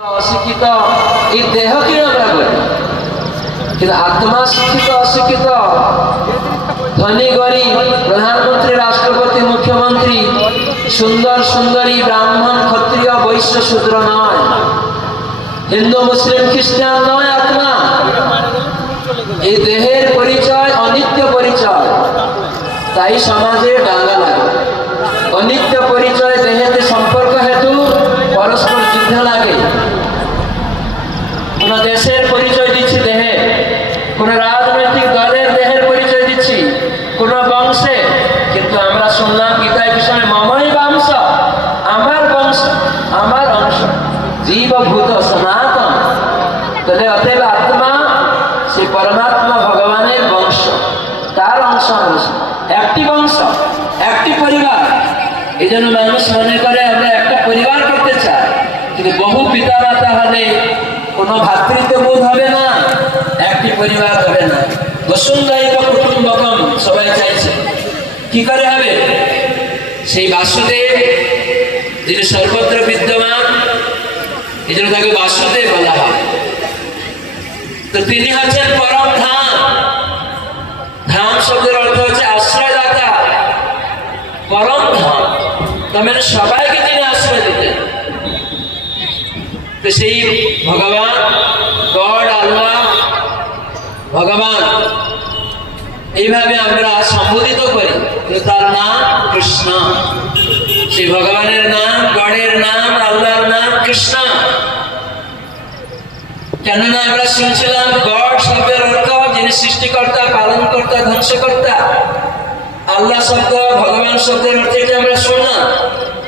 অশিক্ষিত এই দেহকে আমরা বলি, কিন্তু আত্মা শিক্ষিত অশিক্ষিত, ধনী গরিব, প্রধানমন্ত্রী, রাষ্ট্রপতি, মুখ্যমন্ত্রী, সুন্দর সুন্দরী, ব্রাহ্মণ, ক্ষত্রিয়, বৈশ্য, শূদ্র নয়, হিন্দু, মুসলিম, খ্রিস্টান নয়। আত্মা এই দেহের পরিচয় অনিত্য পরিচয়, তাই সমাজে দাঙ্গা লাগে। অনিত্য পরিচয় দেহেতে সম্পর্ক হেতু পরস্পর যুদ্ধ লাগে। কোন দেশের পরিচয় দিচ্ছি দেহে, কোন রাজনৈতিক দলের দেহের পরিচয় দিচ্ছি, কোন বংশে, কিন্তু আমরা শুনলাম গীতায় বিষয়ে মমই বংশ, আমার বংশ, আমার অংশ, জীবভূত সনাতন। তাহলে অতএব আত্মা সেই পরমাত্মা ভগবানের বংশ, তার অংশ, একটি বংশ, একটি পরিবার। এই জন্য মানুষ মনে করে আমরা একটা পরিবার করতে চাই, কিন্তু বহু পিতা মাতা হলে কোনো ভ্রাতৃত্ববোধ হবে না, একটি পরিবার হবে না। বসুন্ধৈব কুটুম্বকম সবাই চাইছে, কি করে হবে? সেই বাসুদেব যিনি সর্বত্র বিদ্যমান, এই জন্য তাকে বাসুদেব বলা হয়। তো তিনি হচ্ছেন পরম ধাম। ধাম শব্দের অর্থ হচ্ছে আশ্রয়দাতা, পরম ধাম। তার মানে সবাইকে তিনি আশ্রয় দিতেন। তো সেই ভগবান, গড, আল্লাহ, ভগবান এইভাবে আমরা সম্বোধিত করি, কিন্তু তার নাম কৃষ্ণ। সেই ভগবানের নাম, গডের নাম, আল্লাহর নাম কৃষ্ণ। কেননা আমরা শুনছিলাম গড শব্দের অর্থ যিনি সৃষ্টিকর্তা, পালনকর্তা, ধ্বংসকর্তা। আল্লাহ শব্দ, ভগবান শব্দের অর্থে আমরা শুনলাম।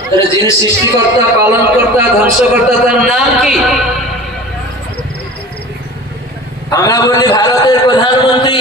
তাহলে যিনি সৃষ্টিকর্তা, পালনকর্তা, ধ্বংসকর্তা, তার নাম কি? আমরা বলি ভারতের প্রধানমন্ত্রী।